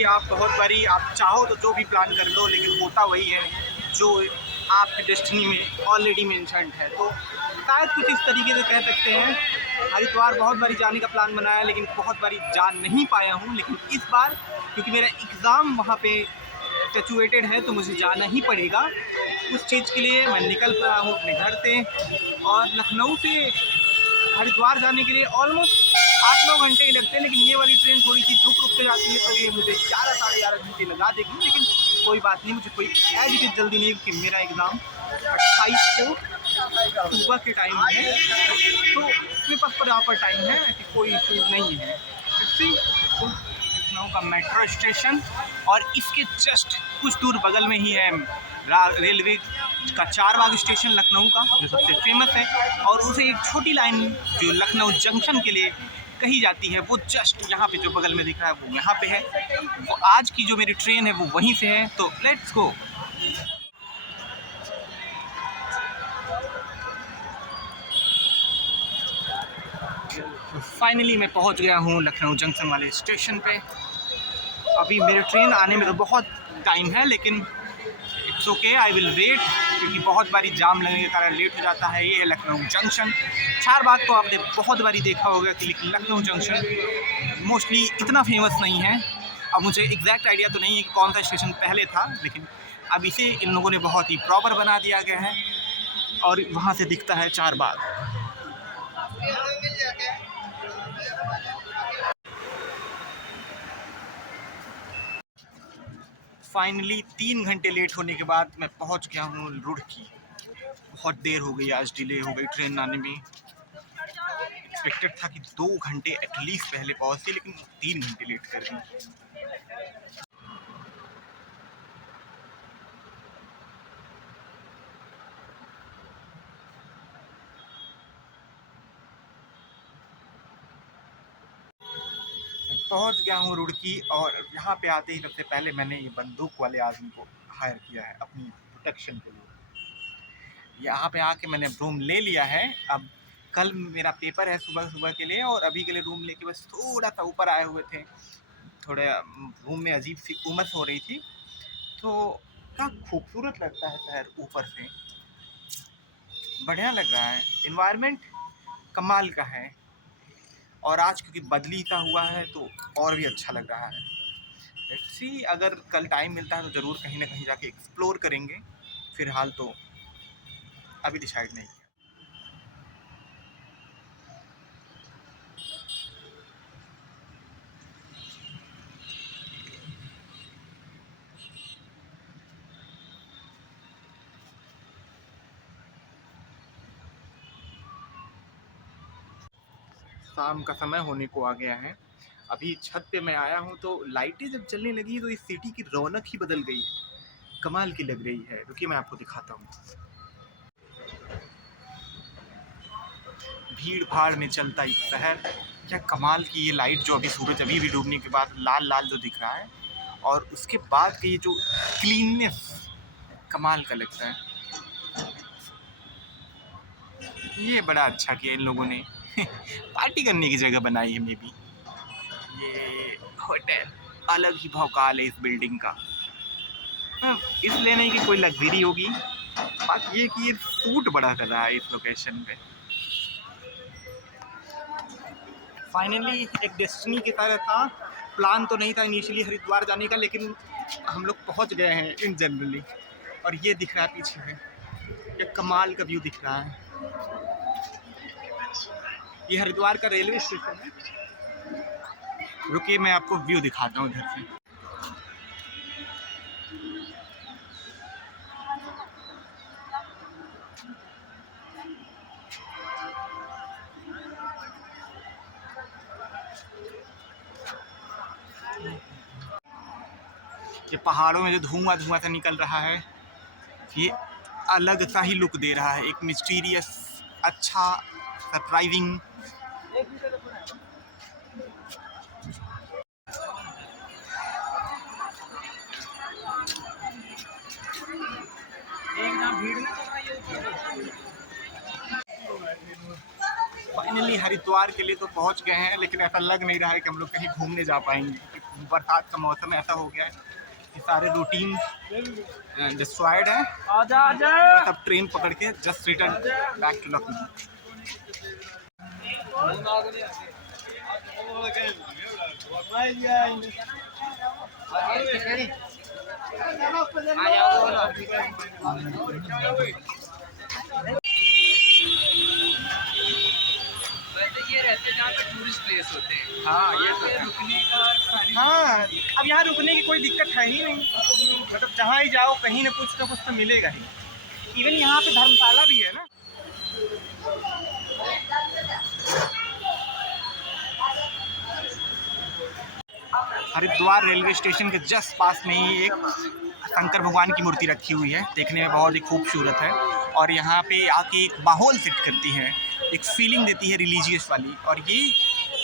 कि आप बहुत बारी आप चाहो तो जो भी प्लान कर लो, लेकिन होता वही है जो आपकी डेस्टिनी में ऑलरेडी मेंशन्ड है। तो शायद कुछ इस तरीके से कह सकते हैं, हरिद्वार बहुत बारी जाने का प्लान बनाया लेकिन बहुत बारी जा नहीं पाया हूँ। लेकिन इस बार क्योंकि मेरा एग्ज़ाम वहाँ पे सिचुएटेड है तो मुझे जाना ही पड़ेगा। उस चीज़ के लिए मैं निकल पड़ा हूँ अपने घर से, और लखनऊ से हरिद्वार जाने के लिए ऑलमोस्ट 8-9 घंटे ही लगते हैं। लेकिन ये वाली ट्रेन थोड़ी सी रुक के जाती है तो ये मुझे 11 साढ़े 11 घंटे लगा देगी। लेकिन कोई बात नहीं, मुझे कोई एज इट इज़ जल्दी नहीं, क्योंकि मेरा एग्ज़ाम 28 को सुबह के टाइम है, तो मेरे पास प्रॉपर टाइम है, ऐसी कोई इशू नहीं है। लखनऊ का मेट्रो स्टेशन, और इसके जस्ट कुछ दूर बगल में ही है रेलवे का चारबाग स्टेशन लखनऊ का, जो सबसे फेमस है। और उसे एक छोटी लाइन जो लखनऊ जंक्शन के लिए कही जाती है, वो जस्ट यहाँ पे जो बगल में दिख रहा है वो यहाँ पे है। वो आज की जो मेरी ट्रेन है वो वहीं से है, तो लेट्स गो। फाइनली मैं पहुँच गया हूँ लखनऊ जंक्शन वाले स्टेशन पे। अभी मेरे ट्रेन आने में तो बहुत टाइम है, लेकिन it's okay, I will wait, क्योंकि बहुत बारी जाम लगने के कारण लेट हो जाता है। ये है लखनऊ जंक्शन। चारबाग तो आपने बहुत बारी देखा होगा कि, लेकिन लखनऊ जंक्शन मोस्टली इतना फेमस नहीं है। अब मुझे एग्जैक्ट आइडिया तो नहीं है कि कौन सा स्टेशन पहले था, लेकिन अब इसे इन लोगों ने बहुत ही प्रॉपर बना दिया गया है, और वहाँ से दिखता है चारबाग। फाइनली 3 घंटे लेट होने के बाद मैं पहुंच गया हूँ रुड़की। बहुत देर हो गई, आज डिले हो गई ट्रेन आने में। एक्सपेक्टेड था कि 2 घंटे एटलीस्ट पहले पहुंचती, लेकिन 3 घंटे लेट कर दी। पहुंच गया हूँ रुड़की, और यहाँ पे आते ही सबसे पहले मैंने ये बंदूक वाले आदमी को हायर किया है अपनी प्रोटेक्शन के लिए। यहाँ पे आके मैंने रूम ले लिया है। अब कल मेरा पेपर है सुबह सुबह के लिए, और अभी के लिए रूम लेके बस थोड़ा सा ऊपर आए हुए थे। थोड़े रूम में अजीब सी उमस हो रही थी, तो क्या खूबसूरत लगता है शहर ऊपर से, बढ़िया लग रहा है। इन्वायरमेंट कमाल का है, और आज क्योंकि बदली का हुआ है तो और भी अच्छा लग रहा है। लेट्स सी, अगर कल टाइम मिलता है तो ज़रूर कहीं ना कहीं जाके एक्सप्लोर करेंगे। फिलहाल तो अभी डिसाइड नहीं किया। शाम का समय होने को आ गया है। अभी छत पे मैं आया हूँ तो लाइटें जब चलने लगी तो इस सिटी की रौनक ही बदल गई, कमाल की लग रही है। रुकिए मैं आपको दिखाता हूँ। भीड़ भाड़ में चलता एक शहर, क्या कमाल की ये लाइट जो अभी सूरज अभी भी डूबने के बाद लाल लाल जो दिख रहा है, और उसके बाद के ये जो क्लीननेस, कमाल का लगता है। ये बड़ा अच्छा किया इन लोगों ने पार्टी करने की जगह बनाई है मे बी। ये होटल, अलग ही भौकाल है इस बिल्डिंग का। इसलिए नहीं कि कोई लग्जरी होगी, बात ये कि ये सूट बड़ा कर रहा है इस लोकेशन पे। फाइनली एक डेस्टिनी की तरह था। प्लान तो नहीं था इनिशियली हरिद्वार जाने का, लेकिन हम लोग पहुंच गए हैं इन जनरली। और ये दिख रहा है पीछे में, ये कमाल का व्यू दिख रहा है। ये हरिद्वार का रेलवे स्टेशन है। रुकिए मैं आपको व्यू दिखाता हूँ इधर से। ये पहाड़ों में जो धुआं धुआं सा निकल रहा है, ये अलग सा ही लुक दे रहा है, एक मिस्टीरियस, अच्छा, सरप्राइजिंग। फाइनली हरिद्वार के लिए तो पहुंच गए हैं, लेकिन ऐसा लग नहीं रहा है कि हम लोग कहीं घूमने जा पाएंगे। बरसात का मौसम ऐसा हो गया है कि सारे रूटीन डिस्ट्रॉयड है। बस अब ट्रेन पकड़ के just return back to Lucknow. वैसे ये रहते जहाँ पे टूरिस्ट प्लेस होते हैं। हाँ ये तो है। रुकने का हाँ अब यहाँ रुकने की कोई दिक्कत है ही नहीं, मतलब जहाँ ही जाओ कहीं ना कुछ तो मिलेगा ही। इवन यहाँ पे धर्मशाला भी है ना। हरिद्वार रेलवे स्टेशन के जस्ट पास में ही एक शंकर भगवान की मूर्ति रखी हुई है, देखने में बहुत ही खूबसूरत है और यहाँ पे आके एक माहौल सेट करती है, एक फीलिंग देती है रिलीजियस वाली, और ये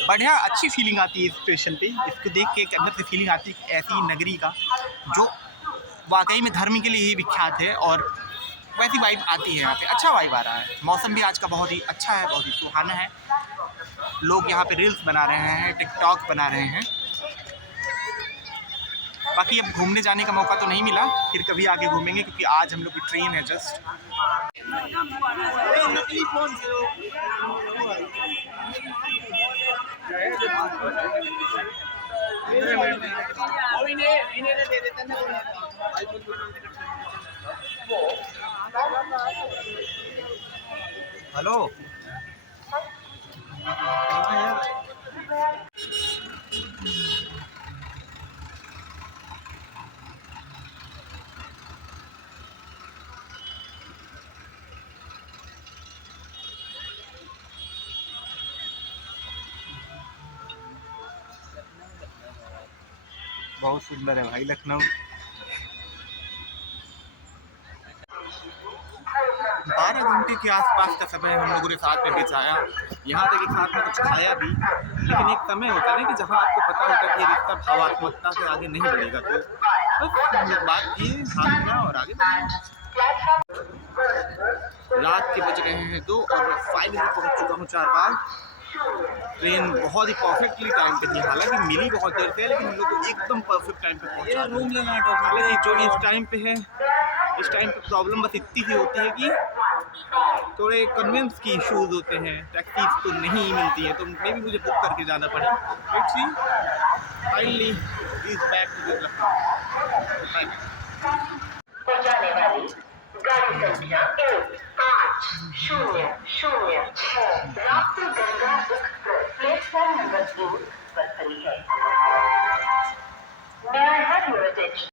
बढ़िया अच्छी फीलिंग आती है इस स्टेशन पे। इसको देख के एक अंदर से फीलिंग आती है ऐसी नगरी का जो वाकई में धर्म के लिए ही विख्यात है, और वैसी वाइब आती है यहाँ पे। अच्छा वाइब आ रहा है, मौसम भी आज का बहुत ही अच्छा है, बहुत ही सुहाना है। लोग यहाँ पे रील्स बना रहे हैं, टिकटॉक बना रहे हैं। बाकी अब घूमने जाने का मौका तो नहीं मिला, फिर कभी आगे घूमेंगे क्योंकि आज हम लोग की ट्रेन है जस्ट। हेलो बहुत सुंदर है भाई लखनऊ। 12 घंटे के आसपास का समय हम लोगों ने साथ में बिताया। यहाँ तक एक साथ में कुछ खाया भी, लेकिन एक समय होता है ना कि जहाँ आपको पता होता है कि रिश्ता भावात्मकता से आगे नहीं बढ़ेगा, तो बस हम लोग बात किए, हाथ मिला और आगे बढ़े। रात के बज रहे हैं 2 और मैं फाइनली पहुँच चुका हूँ चारबाग। ट्रेन बहुत ही परफेक्टली टाइम पे थी, हालांकि मिली बहुत देर से, लेकिन हम लोग को एकदम परफेक्ट टाइम पे पहुँचा। रूम लेना है। हालांकि जो इस टाइम पे है, इस टाइम पे प्रॉब्लम बस इतनी ही होती है कि थोड़े कन्वेंस की इश्यूज होते हैं, टैक्सीज तो नहीं मिलती है, तो मे भी मुझे बुक करके जाना पड़े। Let's see, finally is back to Lucknow. जाने वाली गाड़ी संख्या 1506 राष्ट्रीय गंगा एक्सप्रेस प्लेटफॉर्म नंबर 2 पर खड़ी है।